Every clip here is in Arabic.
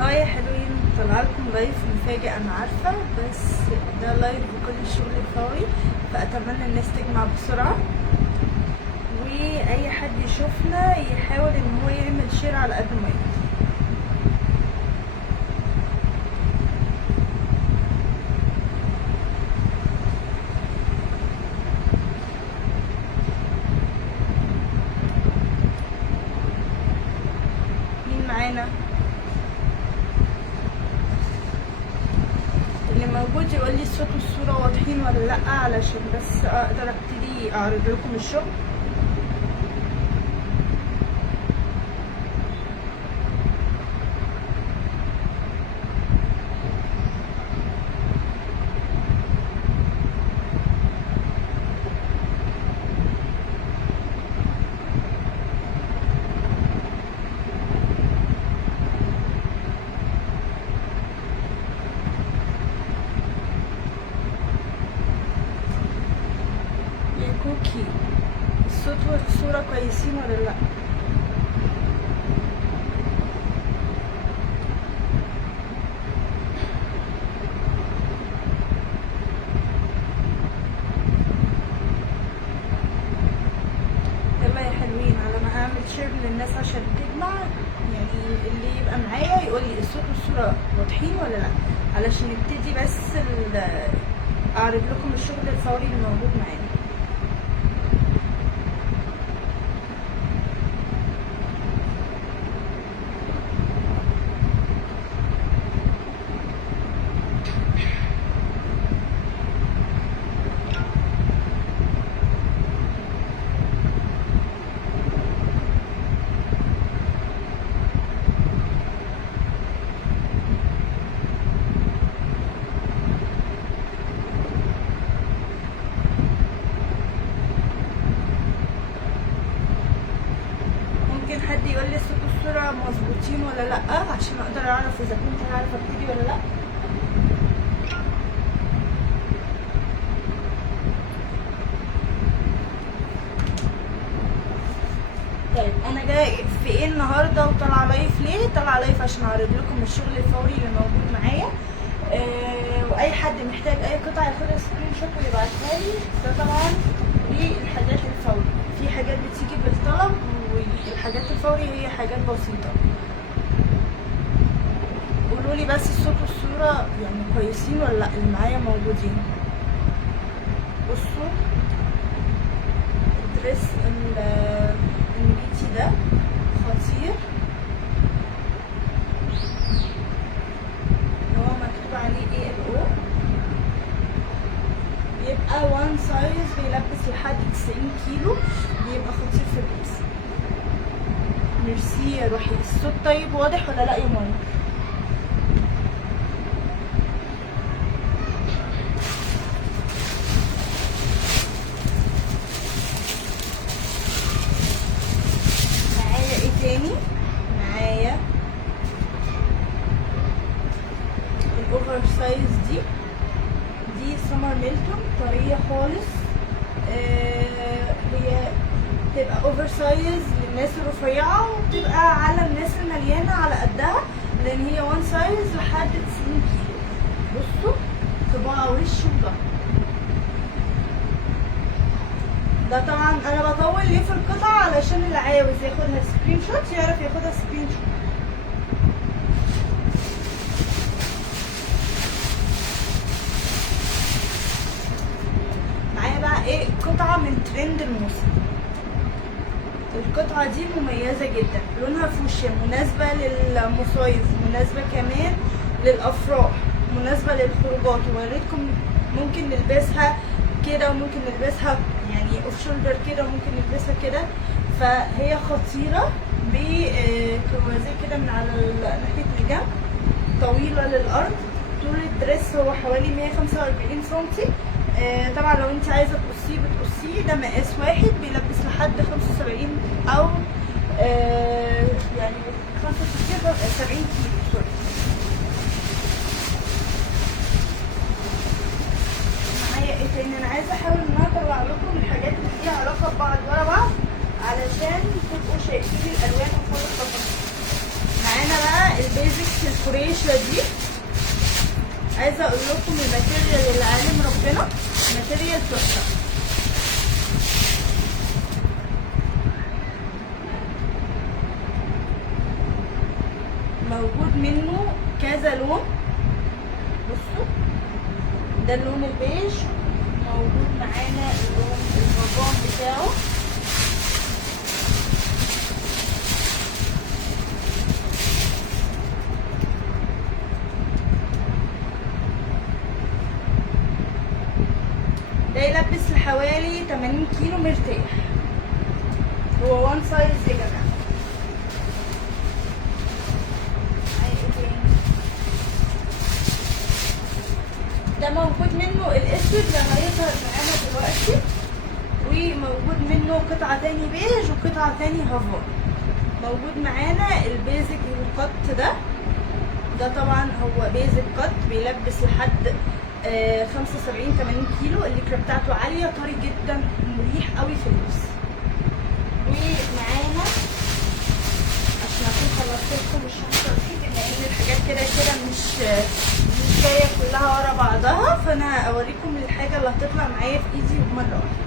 اه يا حلوين، طلع لكم لايف مفاجئ انا عارفه، بس ده لايف بكل الشغل الفوري، فاتمنى الناس تجمع بسرعه، واي حد يشوفنا يحاول ان هو يعمل شير على قد ما يقدر. مين معانا؟ اللي موجود يقول لي الصوت والصوره واضحين ولا لا، علشان بس اقدر ابتدي اعرض لكم الشغل. يا كوكي، الصوت والصوره كويسين ولا لا؟ يلا يا حلوين، على ما اعمل شير للناس عشان تجمع، يعني اللي يبقى معايا يقول لي الصوت والصوره واضحين ولا لا، علشان نبتدي بس اعرض لكم الشغل الفوري اللي موجود معانا. ممكن حد يقول لي الصوت والصوره مظبوطين ولا لا، عشان اقدر اعرف اذا كنت هعرف ابتدي ولا لا. طيب انا جاي في ايه النهارده وطالعه لايف ليه؟ طالعه لايف عشان اعرض لكم الشغل الفوري اللي موجود معايا، واي حد محتاج اي قطعه ياخدها سكرين شوت ويبعتها لي. ده طبعا للحاجات الفوري، في حاجات بتيجي بالطلب، والحاجات الفوري هي حاجات بسيطه. قولوا لي بس الصوت والصوره يعني كويسين ولا لا، اللي معايا موجودين. بصوا الدريس النبيتي ده خطير، هو مكتوب عليه ALO، بيبقى وان سايز، بيلبس لحد 90 كيلو، بيبقى خطير في اللبس. ميرسي يا روحي. الصوت طيب واضح ولا لا يا ماما؟ معايا ايه تاني؟ معايا الاوفر سايز دي سمر ميلتون، طريه خالص. هي بتبقى اوفر سايز للناس الرفيعه، وبتبقى على الناس المليانه على قدها، لان هي وان سايز لحد 90 كيلو. بصوا طباعه وش وظهر. ده طبعا انا بطول ليه في القطعه علشان اللي عاوز ياخدها سكرين شوت يعرف ياخدها سكرين شوت. معايا بقى ايه قطعه من ترند الموسم. القطعه دي مميزه جدا، لونها فوشيا، مناسبه للمصايف، مناسبه كمان للافراح، مناسبه للخروجات. ووريتكم ممكن نلبسها كده، وممكن نلبسها يعني اوف شولدر كده، وممكن نلبسها كده. فهي خطيره بكروازيه كده من على ناحيه الجنب، طويله للارض. طول الدريس هو حوالي 145 سنتي. طبعا لو انت عايزه تقصيه بتقصيه، ده مقاس واحد، بيلبس لحد 75 او يعني 65 70 كيلو سوري. معايا ايه تاني؟ انا عايزه احاول ان انا اطلع لكم الحاجات اللي ليها علاقه ببعض ورا بعض، علشان تبقوا شايفين الالوان وكل التفاصيل. معانا بقى البيزكس الفريشه دي. عايزه اقول لكم الماتيريال اللي عالم ربنا، ماتيريال تحفه. موجود منه كذا لون. بصوا ده اللون البيج، موجود معانا اللون الربان بتاعه. ده يلبس لحوالي 80 كيلو مرتاح. هو وان سايز يا جماعه. ده موجود منه الاسود اللي هيظهر معانا دلوقتي، وموجود منه قطعه تاني بيج وقطعه تاني هافون. موجود معانا البيزك القط ده طبعا هو بيزك قط، بيلبس لحد 75-80 كيلو. الليكرة بتاعته عالية، طري جدا، مريح قوي في اللبس. ومعانا عشان اكون خلصت لكم الشنطة دي، بما ان الحاجات كده مش جاية كلها ورا بعضها، فانا اوريكم الحاجة اللي هتطلع معايا في ايدي مرة واحدة.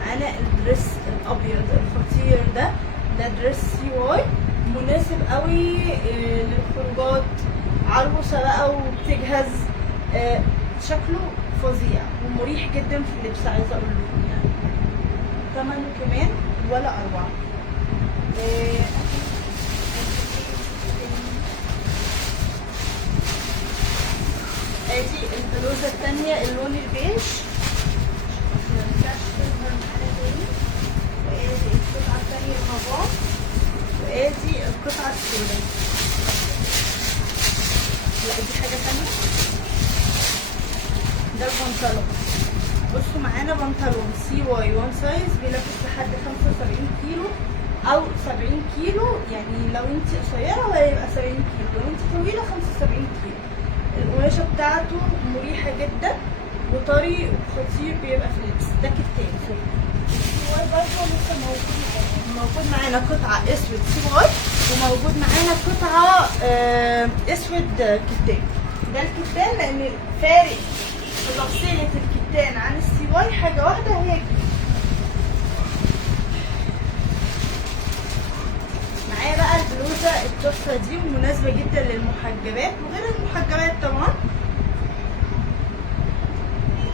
معانا الدريس الابيض الخطير ده دريس سي واي، مناسب قوي للخروجات، عروسة بقى وبتجهز. شكله فظيع ومريح جدا في اللبس. عايزه اقول لكم يعني ثمنه كمان ولا اروع. ادي البلوزه الثانيه اللون البيج، مينفعش تظهر معانا تاني. وادي القطعه الثانيه الهافان، وادي القطعه السوداء. لا دي حاجه ثانيه. ده البنطلون. بصوا معانا بنطلون سي واي وان سايز، بيلبس لحد 75 كيلو او 70 كيلو. يعني لو انت قصيره هيبقى 70 كيلو، لو انت طويله 75 كيلو. القماشه بتاعته مريحه جدا وطري وخطير، بيبقى في اللبس. ده كتان سي واي برضه لسه موجود معانا قطعه اسود سي واي، وموجود معانا قطعه اسود كتان. ده الكتان لان فارق تفصيلة الكتان عن السي واي حاجة واحدة، هي دي. معايا بقى البلوزة التحفة دي، ومناسبة جدا للمحجبات وغير المحجبات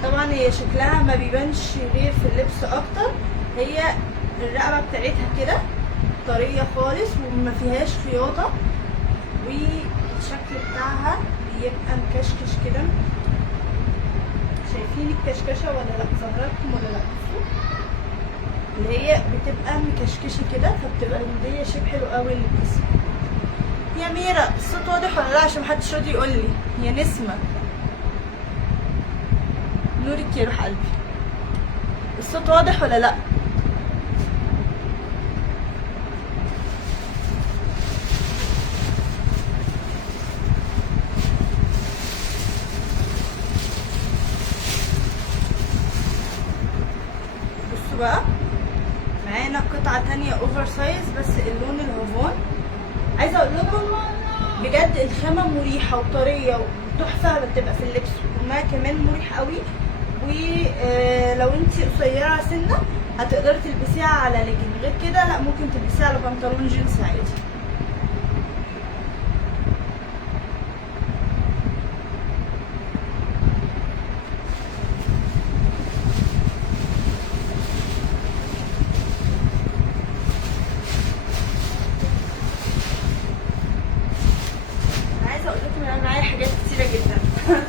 طبعا هي شكلها ما بيبانش غير في اللبس اكتر. هي الرقبة بتاعتها كده طرية خالص وما فيهاش خياطة، والشكل بتاعها بيبقى مكشكش كده. شايفين الكشكشه ولا لا؟ ظهرتكم ولا لا؟ اللي هي بتبقى مكشكشه كده، فبتبقى مديه شيب حلو قوي للجسم. يا ميرا الصوت واضح ولا لا؟ عشان محدش راضي يقول لي. يا نسمه نورك يا روح قلبي، الصوت واضح ولا لا؟ بقى معانا قطعة تانية اوفر سايز بس اللون الهافون. عايزة اقول لكم بجد الخامة مريحة وطرية وتحفة، بتبقى في اللبس وما كمان مريح قوي. ولو انت قصيرة سنة هتقدري تلبسيها على ليجن، غير كده لا ممكن تلبسيها على بنطلون جينز عادي.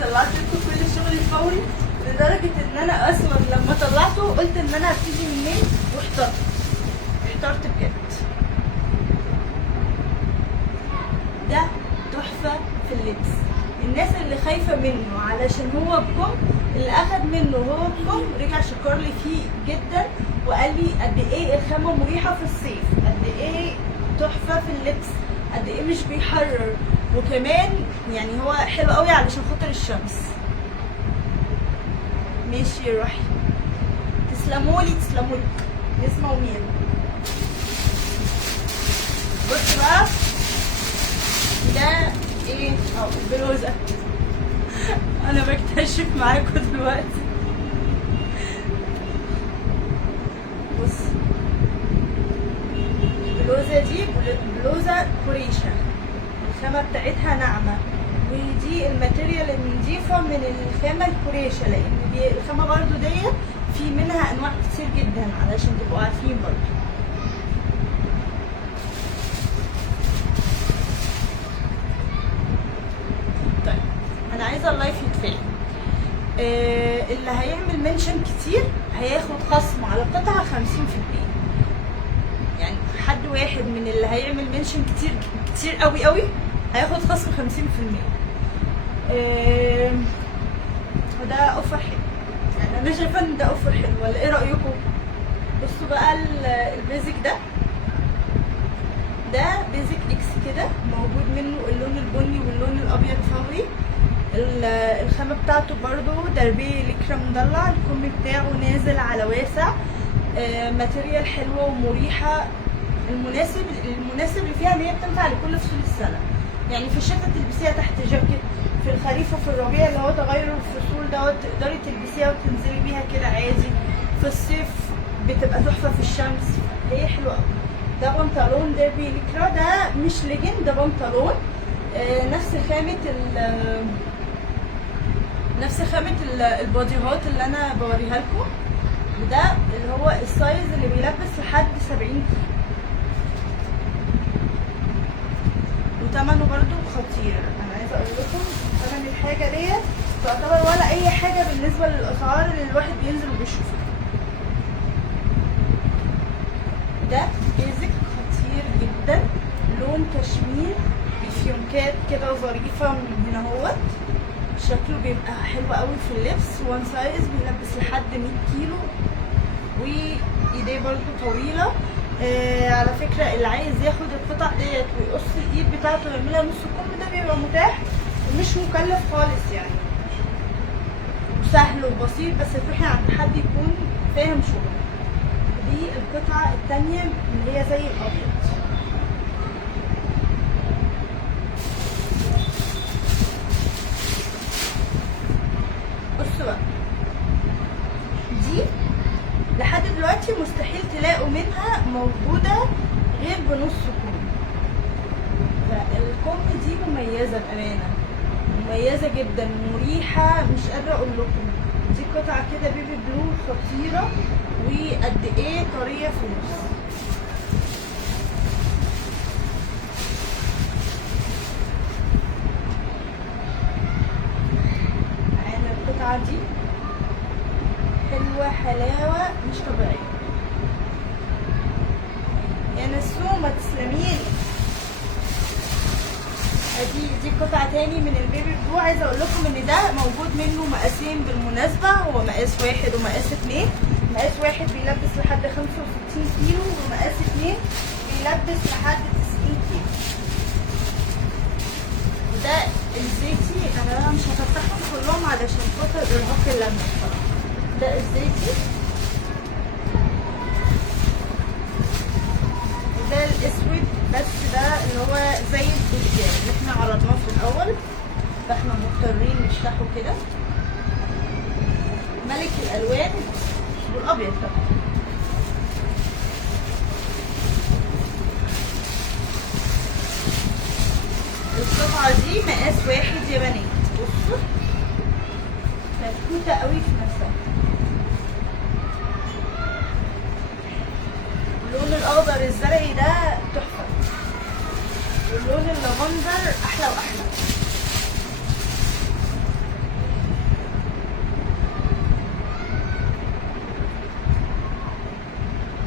طلعت لكم كل الشغل الفوري لدرجه ان انا اصلا لما طلعته قلت ان انا هبتدي منين، واحترت بجد. ده تحفه في اللبس. الناس اللي خايفه منه علشان هو بكم، اللي اخد منه هو بكم رجع شكر لي فيه جدا وقال لي قد ايه الخامه مريحه في الصيف، قد ايه تحفه في اللبس، قد ايه مش بيحرر، وكمان يعني هو حلو قوي علشان خاطر الشمس. ماشي يا روحي، تسلمولي نسمة وميرا. بص بقى ده ايه؟ اه البلوزه. انا بكتشف معاكم دلوقتي. بص البلوزه دي بلوزه كوريشه، الخامه بتاعتها ناعمه، ودي الماتيريال النضيفه من الخامه الكوريشه، لان دي الخامه برضو ديت في منها انواع كتير جدا علشان تبقوا عارفين برضو. طيب انا عايزه اللايف يتفاعل. اللي هيعمل منشن كتير هياخد خصم على القطعه 50%. يعني حد واحد من اللي هيعمل منشن كتير قوي قوي هياخد خصم 50%. وده اوفر حلو، يعني انا شايفه ان ده اوفر حلو، ولا ايه رايكم؟ بصوا بقى البيزك ده بيزك اكس كده، موجود منه اللون البني واللون الابيض فوري. الخامه بتاعته برضو دربيه لكرة مضلع، الكم بتاعه نازل على واسع. ماتيريال حلوه ومريحه. المناسب اللي فيها ان هي بتنفع لكل فصول السنه. يعني في الشتاء تلبسيها تحت جاكيت، في الخريف وفي الربيع اللي هو تغير الفصول دوت تقدري تلبسيها وتنزلي بيها كده عادي. في الصيف بتبقى تحفه في الشمس، هي حلوه قوي. ده بنطلون ديربي ليكرا، ده مش ليجن، ده بنطلون. نفس خامة البوديهات اللي انا بوريها لكم. وده اللي هو السايز اللي بيلبس لحد 70 كيلو، وثمنه برضو خطير. انا عايزه اقول لكم ثمن الحاجه ديت تعتبر ولا اي حاجه بالنسبه للاسعار اللي الواحد بينزل وبيشوفها. ده بيزك خطير جدا، لون كشمير بفيونكات كده ظريفه من هنا اهوت. شكله بيبقى حلو قوي في اللبس، وان سايز بيلبس لحد 100 كيلو، وايديه برضو طويله. على فكره اللي عايز ياخد القطع ديت ويقص الايد بتاعته ويعملها نص كم، ده بيبقى متاح ومش مكلف خالص يعني، وسهل وبسيط، بس تروحي عند حد يكون فاهم شغله. دي القطعه التانيه اللي هي زي الابيض. بصوا بقى، دي لحد دلوقتي مستحيل تلاقوا منها موجودة غير بنص كم. فالكم دي مميزة بأمانة، مميزة جدا، مريحة، مش قادرة اقول لكم. دي قطعة كده بيبي بلو خطيرة، وقد ايه طرية في النص. معانا القطعة دي حلوة حلاوة مش طبيعية. يا نسومة تسلميلي. دي قطعة تاني من البيبي بلو. عايزة اقول لكم ان ده موجود منه مقاسين بالمناسبة، هو مقاس 1 ومقاس 2. مقاس 1 بيلبس لحد 65 كيلو، ومقاس 2 بيلبس لحد 90 كيلو. وده الزيتي، انا مش هفتحهم كلهم علشان خاطر ارهاق اللمة بصراحة. ده الزيتي، وده الاسود، بس ده اللي هو زي البرتقال اللي احنا عرضناه في الاول، فاحنا مضطرين نشرحه كده. ملك الالوان والابيض بقى. القطعه دي مقاس 1 يا بنات. بصوا مفكوكه قوي في نفسها. اللون الاخضر الزرعي ده تحفه، واللون اللافندر احلى واحلى.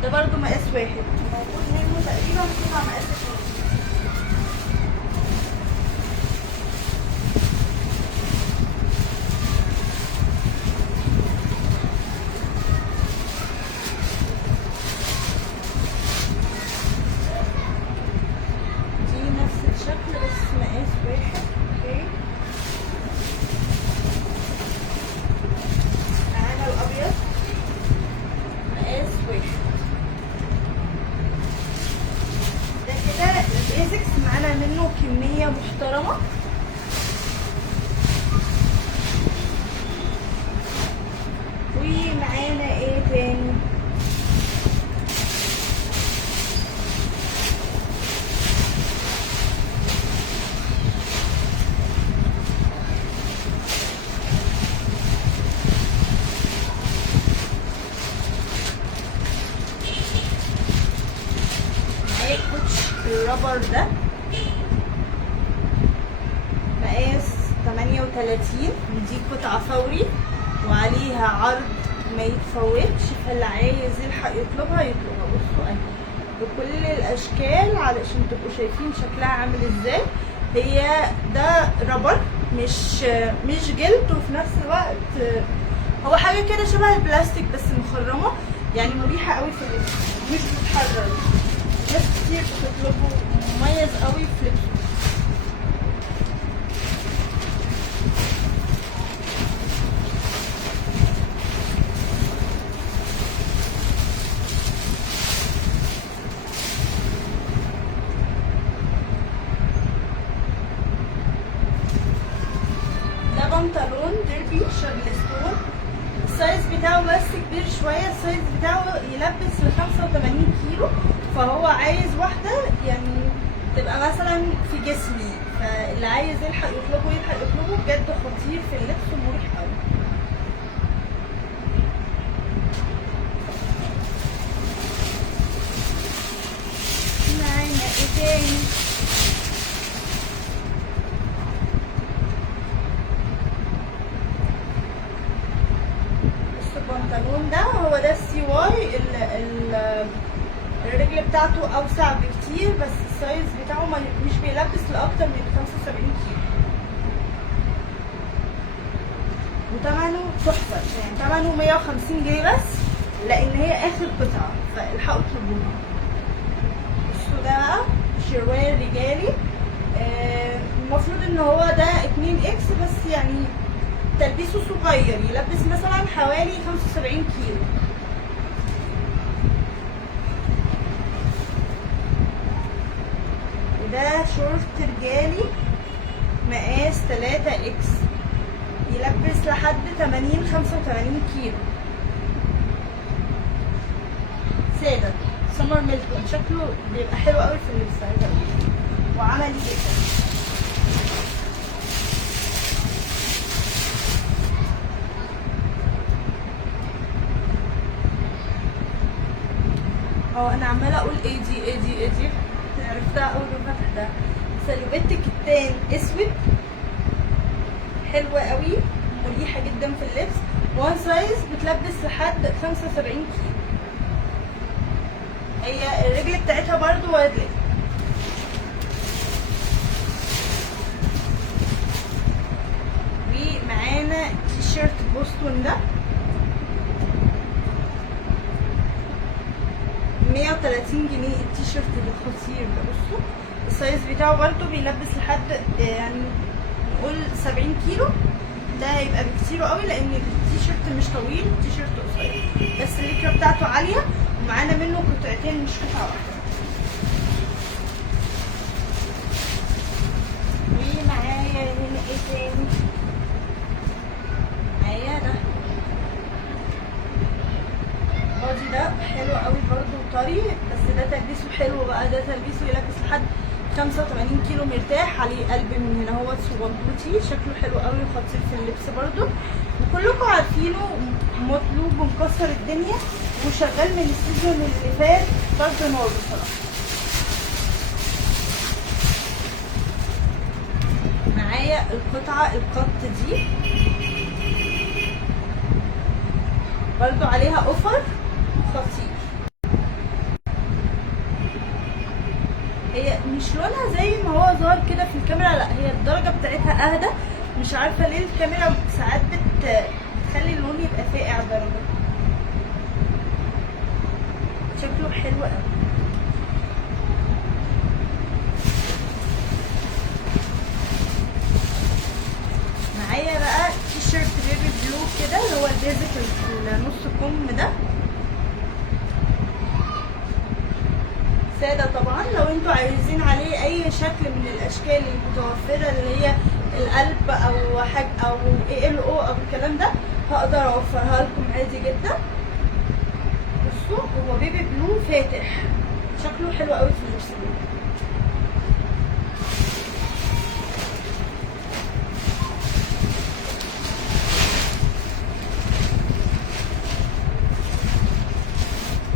ده برضو مقاس 1، موجود منه تقريبا قطع مقاس 2. معانا منه كمية محترمة، ومعانا ايه تاني؟ معايا كوتش الرابر ده مقاس 38، دي قطعة فوري وعليها عرض ما يتفوتش، فاللي عايز يلحق يطلبها يطلبها. بصوا اهي بكل الاشكال علشان تبقوا شايفين شكلها عامل ازاي. هي ده رابر مش جلد، وفي نفس الوقت هو حاجه كده شبه البلاستيك بس مخرمه، يعني مريحه قوي في اللبس مش بتتحرك. ناس كتير بتطلبه، مميز قوي في لبسه. بنطلون ديربي شارلستون، السايز بتاعه بس كبير شويه، السايز بتاعه يلبس ل 85 كيلو، فهو عايز واحده يعني تبقى مثلا في جسمي، فاللي عايز يلحق يطلبه يلحق يطلبه. بجد خطير في اللبس ومريح قوي. معانا ايه تاني؟ البنطلون ده هو ده السي واي، الرجل بتاعته اوسع بكتير، بس السايز بتاعه مش بيلبس لاكتر من 75 كيلو، وثمنه تحفه، يعني ثمنه 150 جنيه بس، لان هي اخر قطعه فالحقوا اطلبوها. بصوا ده بقى شروال رجالي، المفروض ان هو ده 2 اكس، بس يعني تلبيسه صغير، يلبس مثلا حوالي 75 كيلو. وده شورت رجالي مقاس 3 اكس، يلبس لحد 85 كيلو. سادة سمر ميلتون، شكله بيبقى حلو قوي في اللبس وعملي جدا. انا عماله اقول ايه دي ايه دي ايه دي، عرفتها اول ما فتحتها. سلوبيت كتان اسود، حلوه قوي، مريحه جدا في اللبس، وان سايز بتلبس لحد 75 كيلو. هي الرجل بتاعتها برضو وايد ليج. ومعانا تي شيرت بوستون ده 130 جنيه التيشيرت الخطير ده. بصوا السايز بتاعه برضو بيلبس لحد يعني نقول 70 كيلو، ده هيبقى بكتير قوي لان التيشيرت مش طويل، التيشيرت قصير، بس الليكرة بتاعته عالية، ومعانا منه قطعتين مش قطعة واحدة. ومعايا هنا ايه تاني؟ معايا ده البادي ده حلو قوي برضو وطري، بس ده تلبيسه حلو بقى، ده تلبيسه يلبس لحد 85 كيلو مرتاح، عليه قلب من هنا هو صغنطوطي، شكله حلو قوي وخطير في اللبس برضو، وكلكم عارفينه مطلوب ومكسر الدنيا وشغال من السيزون اللي فات برضو نار بصراحه. معايا القطعه القط دي برضو عليها اوفر خطير، هي مش لونها زي ما هو ظاهر كده في الكاميرا، لا هي الدرجه بتاعتها اهدى، مش عارفه ليه الكاميرا ساعات بتخلي اللون يبقى فاقع درجه. شكله حلو قوي. معايا بقى تي شيرت بيبي بلو كده، اللي هو البيزك النص كم ده، سادة طبعا. لو انتوا عايزين عليه اي شكل من الاشكال المتوفرة اللي هي القلب او حاجة او ALO او الكلام ده، هقدر اوفرها لكم عادي جدا. بصوا هو بيبي بلو فاتح، شكله حلو قوي في اللبس ده.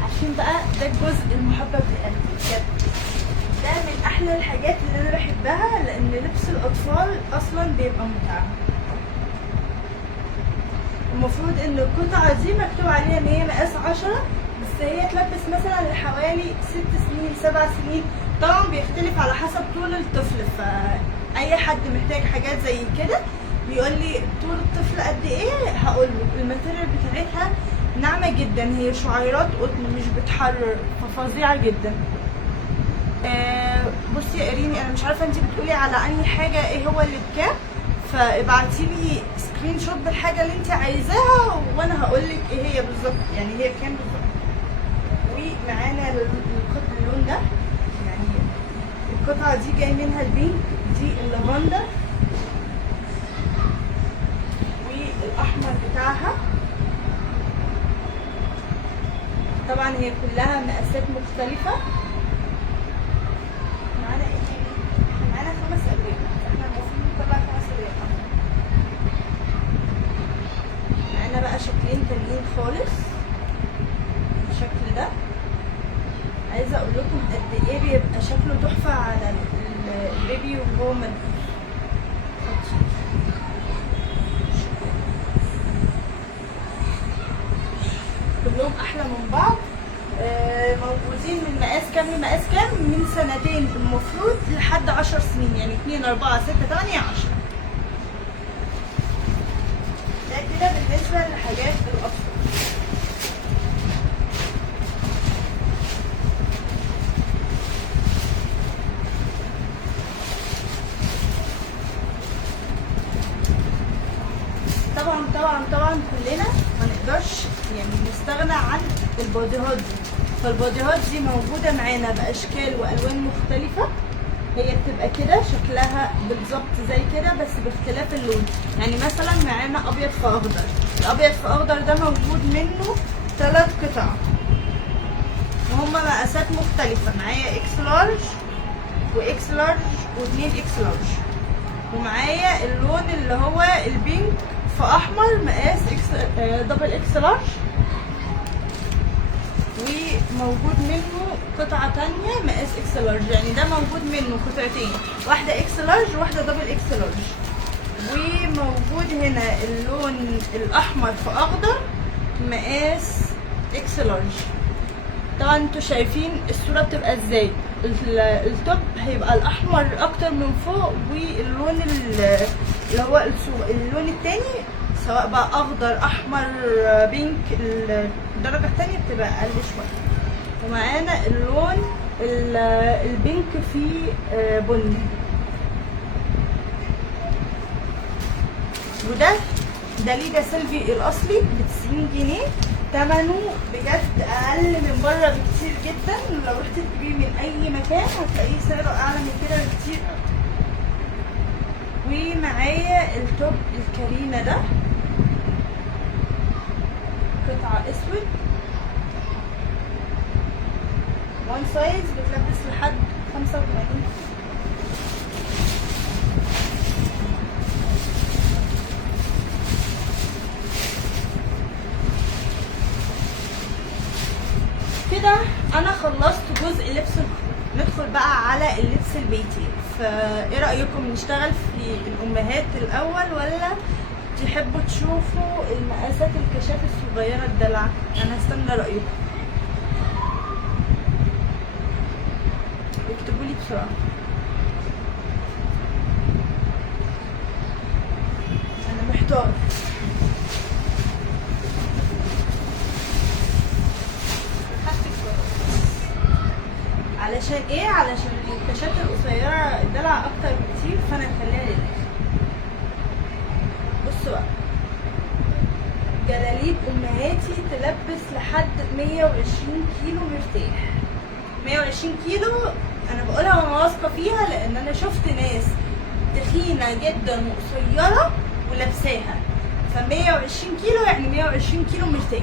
عشان بقى ده الجزء المحبب لقلبي بجد، ده من احلى الحاجات اللي انا بحبها، لان لبس الاطفال اصلا بيبقى متعه. المفروض ان القطعه دي مكتوب عليها ان هي مقاس 10، بس هي تلبس مثلا لحوالي 6 سنين 7 سنين، طبعا بيختلف على حسب طول الطفل. فاي حد محتاج حاجات زي كده بيقول لي طول الطفل قد ايه، هقول له. الماتيريال بتاعتها ناعمه جدا، هي شعيرات قطن مش بتحرر، ففظيعه جدا. بصي يا إريني، انا مش عارفه انت بتقولي على انهي حاجه ايه هو اللي بكام، فابعتيلي سكرين شوت بالحاجه اللي انت عايزاها وانا هقول لك ايه هي بالظبط، يعني هي بكام بالظبط. ومعانا اللون ده، يعني القطعه دي جاي منها البينك، دي اللافندر، والاحمر بتاعها. طبعا هي كلها مقاسات مختلفه. معانا ايه تاني؟ معانا 5 ابريق، احنا المفروض نطلع 5 ابريق. معانا بقى شكلين تانيين خالص. الشكل ده عايزه اقول لكم قد ايه بيبقى شكله تحفه على البيبي وهو ملبوس. كلهم احلى من بعض. موجودين من مقاس كام لمقاس كام؟ من 2 المفروض لحد 10 سنين، يعني 2 4 6 8 10. ده كده بالنسبه لحاجات الاطفال. طبعا كلنا ما نقدرش يعني نستغنى عن البوديهات دي. فالبوديهات دي موجوده معانا باشكال والوان مختلفه. هي بتبقى كده شكلها بالظبط زي كده بس باختلاف اللون. يعني مثلا معانا ابيض في اخضر، الابيض في اخضر ده موجود منه 3 قطع وهم مقاسات مختلفه. معايا اكس لارج واكس لارج و2 اكس لارج، ومعايا اللون اللي هو البينك في احمر مقاس دبل اكس لارج، وموجود منه قطعة تانية مقاس اكس لارج. يعني ده موجود منه قطعتين، واحدة اكس لارج وواحدة دبل اكس لارج. وموجود هنا اللون الاحمر في اخضر مقاس اكس لارج. طبعا انتوا شايفين الصورة بتبقى ازاي. التوب هيبقى الاحمر اكتر من فوق، واللون اللي هو اللون التاني سواء بقى اخضر احمر بينك الدرجه التانيه بتبقى اقل شويه. ومعانا اللون البينك فيه بني، وده داليدا سيلفي الاصلي ب90 جنيه. تمنه بجد اقل من بره بكتير جدا، لو رحت تجيبيه من اي مكان هتلاقيه سعره اعلى من كده بكتير. ومعايا التوب الكريمه ده، قطعه اسود وان سايز، بتلبس لحد 85. كده انا خلصت جزء لبس. ندخل بقى على اللبس البيتي. فايه رايكم نشتغل في الامهات الاول ولا تحبوا تشوفوا المقاسات الكشاف الصغيره الدلع؟ انا هستنى رايكم، اكتبوا لي بسرعه. انا محتار. علشان ايه؟ علشان الكشات القصيره الدلع اكتر بكتير، فانا هخليها للاخر. بصوا بقى، جلاليب امهاتي تلبس لحد 120 كيلو مرتاح. 120 كيلو انا بقولها وانا واثقه فيها، لان انا شفت ناس تخينه جدا وقصيره ولابساها. ف 120 كيلو يعني 120 كيلو مرتاح.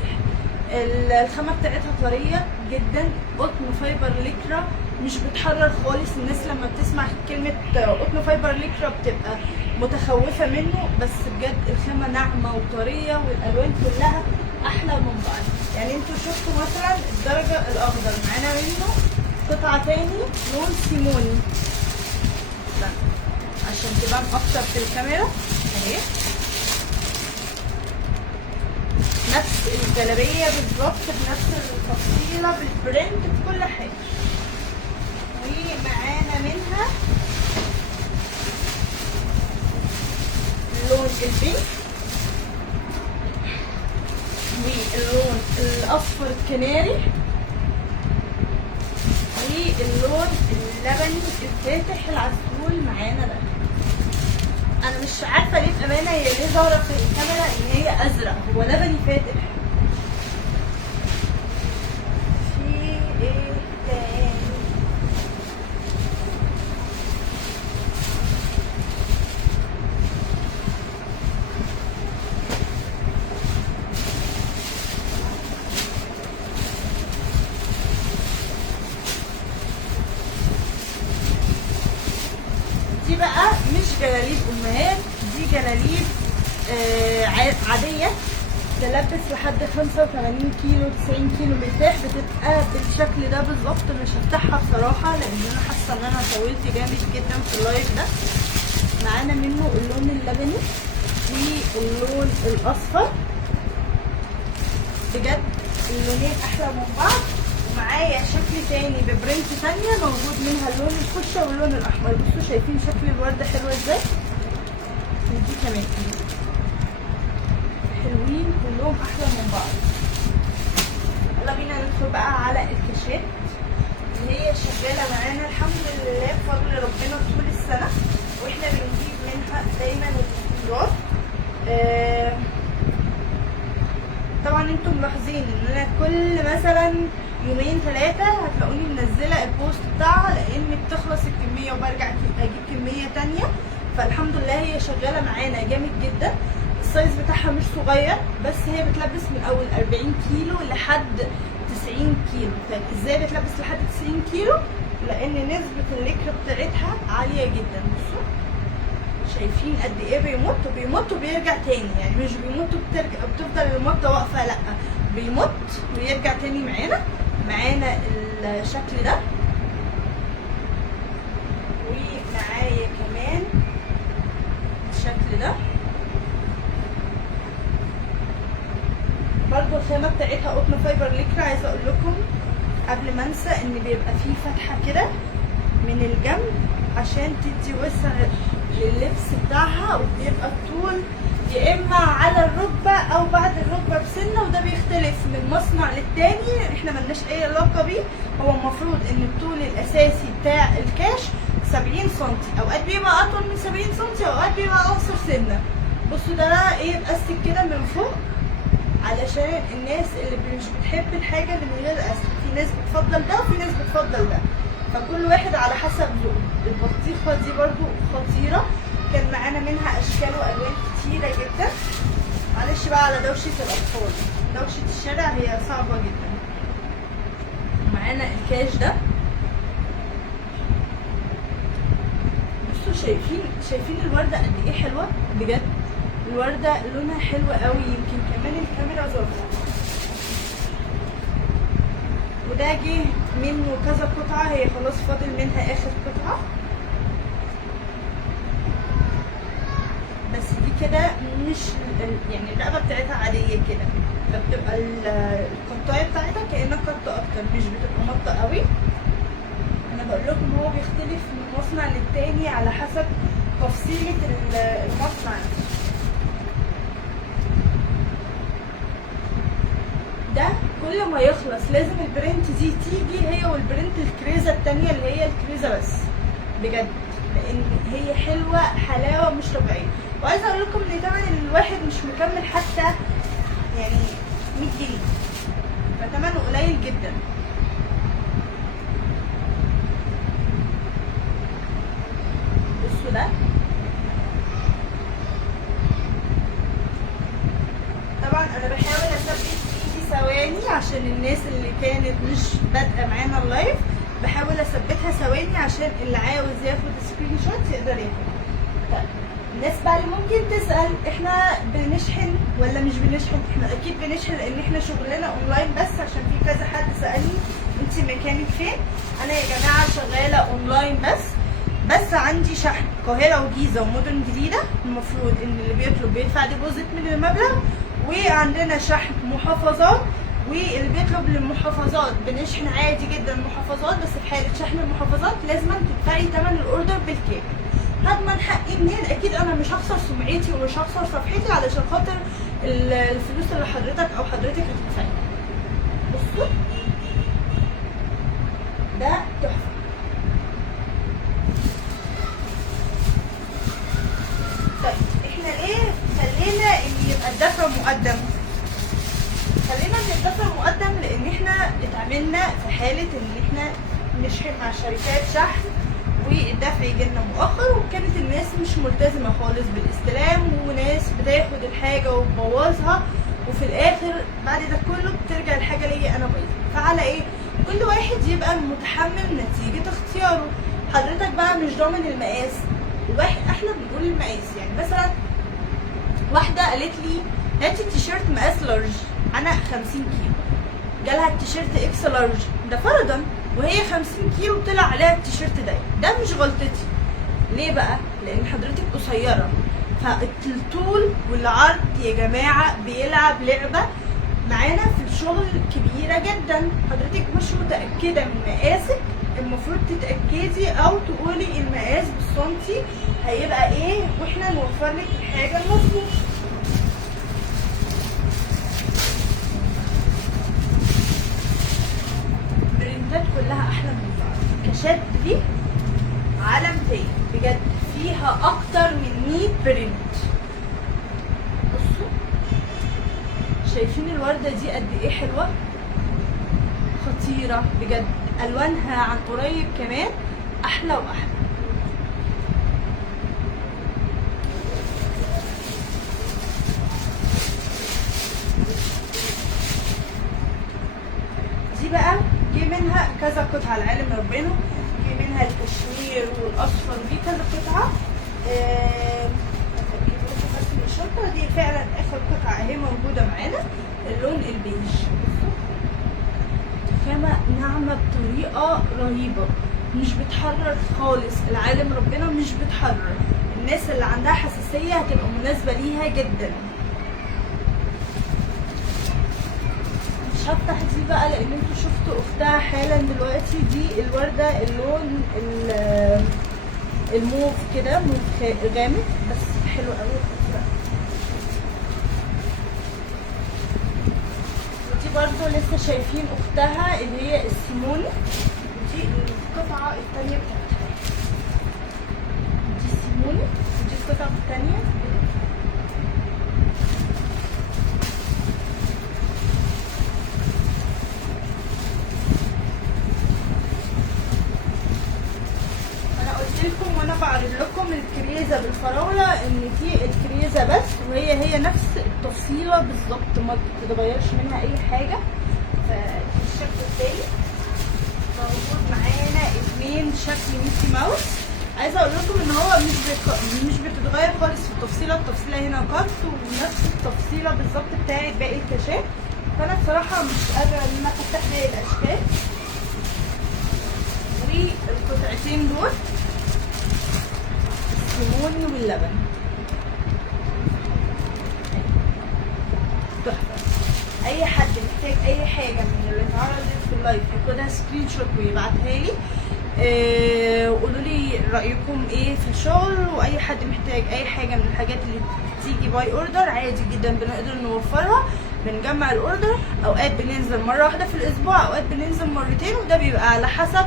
الخامة بتاعتها طرية جدا، قطن فايبر ليكرا، مش بتحرر خالص. الناس لما بتسمع كلمة قطن فايبر ليكرا بتبقى متخوفة منه، بس بجد الخامة ناعمة وطرية والألوان كلها أحلى من بعض. يعني انتوا شفتوا مثلا الدرجة الأخضر، معانا منه قطعة تاني لون سيموني عشان تبان أكتر في الكاميرا اهي، نفس الجلابية بالظبط بنفس التفصيلة بالبرنت بكل حاجة. ومعانا منها اللون البينك واللون الأصفر الكناري واللون اللبني الفاتح العسول معانا ده. انا مش عارفه ليه بامانه هي ليه ظاهره في الكاميرا ان هي ازرق، هو لبني فاتح. في ايه تاني؟ دي بقى مش جلاليب امهات، دي جلاليب عاديه تلبس لحد 85 كيلو 90 كيلو مرتاح، بتبقى بالشكل ده بالظبط. مش هفتحها بصراحه لان انا حاسه ان انا طولت جامد جدا في اللايف ده. معانا منه اللون اللبني واللون الاصفر، بجد اللونين احلى من بعض. ومعايا شكل تاني ببرنت تانية موجود منها اللون الفشة واللون الاحمر. بصوا شايفين شكل الوردة حلوة ازاي، ودي كمان حلوين كلهم احلى من بعض. يلا بينا ندخل بقى على الكاشات اللي هي شغالة معانا الحمد لله بفضل ربنا طول السنة، واحنا بنجيب منها دايما باستمرار. طبعا انتم ملاحظين ان انا كل مثلا يومين ثلاثة هتلاقوني منزلة البوست بتاعها، لان بتخلص الكمية وبرجع اجيب كمية تانية. فالحمد لله هي شغالة معانا جامد جدا. السايز بتاعها مش صغير، بس هي بتلبس من اول 40 كيلو لحد 90 كيلو. طيب ازاي بتلبس لحد 90 كيلو؟ لان نسبة الليكرا بتاعتها عالية جدا. بصوا شايفين قد ايه بيمط وبيرجع تاني، يعني مش بيمط بتفضل المطة واقفة، لا بيمط ويرجع تاني. معانا الشكل ده، ومعايا كمان الشكل ده برضو. الخامة بتاعتها قطن فايبر ليكرا. عايزة اقول لكم قبل ما انسى ان بيبقى فيه فتحة كده من الجنب عشان تدي وسع لللبس بتاعها، وبيبقى الطول يا اما على الركبه او بعد الركبه بسنه، وده بيختلف من مصنع للتاني، احنا ملناش اي علاقه بيه. هو المفروض ان الطول الاساسي بتاع الكاش 70 سم، اوقات بيبقى اطول من 70 سم واوقات بيبقى اقصر سنه. بصوا ده بقى ايه، باستك كده من فوق علشان الناس اللي مش بتحب الحاجه اللي من غير استك. في ناس بتفضل ده وفي ناس بتفضل ده، فكل واحد على حسب ذوقه. البطيخه دي برضو خطيره، كان معانا منها اشكال والوان كتيره جدا. معلش بقى على دوشه الاطفال، دوشه الشارع هي صعبه جدا. معانا الكاش ده، بصوا شايفين الورده قد ايه حلوه بجد. الورده لونها حلو قوي، يمكن كمان الكاميرا ظاهره. وده جه منه كذا قطعه، هي خلاص فاضل منها اخر قطعه، بس دي كده مش يعني الرقبه بتاعتها عاديه كده، فبتبقى القطايه بتاعتها كانها قطه اكتر، مش بتبقى مطه قوي. انا بقول لكم هو بيختلف من مصنع للتاني على حسب تفصيله المصنع. ده كل ما يخلص لازم البرنت دي تيجي هي والبرنت الكريزه التانيه اللي هي الكريزه بس بجد، لان هي حلوه حلاوه مش طبيعيه. وعايزه اقول لكم ان تمن الواحد مش مكمل حتى يعني 100 جنيه، فتمنه قليل جدا. بصوا ده انا بحاول اثبت ايدي ثواني عشان الناس اللي كانت مش بادئه معانا اللايف، بحاول اثبتها ثواني عشان اللي عاوز ياخد سكرين شوت يقدر ياخد. طيب الناس بقى اللي ممكن تسال احنا بنشحن ولا مش بنشحن؟ احنا اكيد بنشحن لان احنا شغلنا اونلاين، بس عشان في كذا حد سالني انت مكانك فين. انا يا جماعه شغاله اونلاين بس عندي شحن القاهره وجيزه ومدن جديده. المفروض ان اللي بيطلب بيدفع ديبوزيت من المبلغ، وعندنا شحن محافظات، واللي بيطلب للمحافظات بنشحن عادي جدا محافظات، بس في حاله شحن المحافظات لازم تدفعي ثمن الاوردر بالكامل. هضمن حقي منين؟ اكيد انا مش هخسر سمعتي ومش هخسر صفحتي علشان خاطر الفلوس اللي حضرتك او حضرتك هتدفعيها. بصوا ده تحفه. طيب احنا ليه خلينا ان يبقى الدفع مقدم؟ خلينا ان الدفع مقدم لان احنا اتعاملنا في حاله ان احنا نشحن مع شركات شحن والدفع يجيلنا مؤخر، وكانت الناس مش ملتزمه خالص بالاستلام، وناس بتاخد الحاجه وتبوظها، وفي الاخر بعد ده كله بترجع الحاجه ليا انا بايظه. فعلى ايه؟ كل واحد يبقى متحمل نتيجه اختياره. حضرتك بقى مش ضامن المقاس، احنا بنقول المقاس. يعني مثلا واحده قالت لي هاتي التيشيرت مقاس لارج، انا 50 كيلو، جالها التيشيرت اكس لارج، ده فرضا، وهي 50 كيلو طلع عليها التيشيرت ده مش غلطتي. ليه بقى؟ لان حضرتك قصيره، فالطول والعرض يا جماعه بيلعب لعبه معانا في الشغل كبيره جدا. حضرتك مش متاكده من مقاسك، المفروض تتاكدي او تقولي المقاس بالسنتي هيبقى ايه، واحنا نوفر لك الحاجه المظبوطه. البرنتات كلها احلى من بعض. كاشات دي عالم تاني بجد، فيها اكتر من 100 برنت. بصوا شايفين الورده دي قد ايه حلوه، خطيره بجد. الوانها عن قريب كمان احلى واحلى. دي بقى جه منها كذا قطعه لعلم ربنا، جه منها الكشمير والاصفر، دي كذا قطعه. بس الشنطه دي فعلا اخر قطعه اهي موجوده معانا، اللون البيج. خامه ناعمه بطريقه رهيبه، مش بتحرر خالص، العالم ربنا مش بتحرر. الناس اللي عندها حساسيه هتبقى مناسبه ليها جدا. مش هفتح دي بقى لان انتوا شفتوا اختها حالا دلوقتي. دي الورده اللون الموف كده، موف غامق بس حلو قوي. ودي برضو لسه شايفين اختها اللي هي السيموني، ودي القطعه الثانيه بتاعتها. دي السيموني ودي القطعه الثانيه. وانا بعرض لكم الكريزه بالفراوله ان دي الكريزه بس، وهي نفس التفصيله بالظبط، ما بتتغيرش منها اي حاجه. فدي الشكل التاني. موجود معانا 2 شكل ميكي ماوس. عايزه اقول لكم ان هو مش بتتغير خالص في التفصيله هنا كات، ونفس التفصيله بالظبط بتاعت باقي الكاشات. فانا بصراحه مش قادره ان انا افتح باقي الاشكال. والقطعتين دول الليموني واللبن تحفه. اي حد محتاج اي حاجه من اللي اتعرضت في اللايف ياخدها سكرين شوت ويبعتها لي. وقولوا لي رايكم ايه في الشغل. واي حد محتاج اي حاجه من الحاجات اللي تيجي باي اوردر عادي جدا بنقدر نوفرها. بنجمع الاوردر، اوقات بننزل مره واحده في الاسبوع، اوقات بننزل مرتين، وده بيبقى على حسب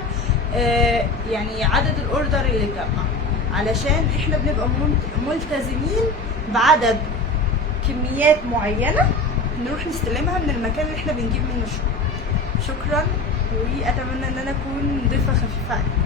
يعني عدد الاوردر اللي اتجمع، علشان احنا بنبقى ملتزمين بعدد كميات معينه نروح نستلمها من المكان اللي احنا بنجيب منه الشغل. شكرا، واتمنى ان انا اكون ضيفه خفيفه عليكم.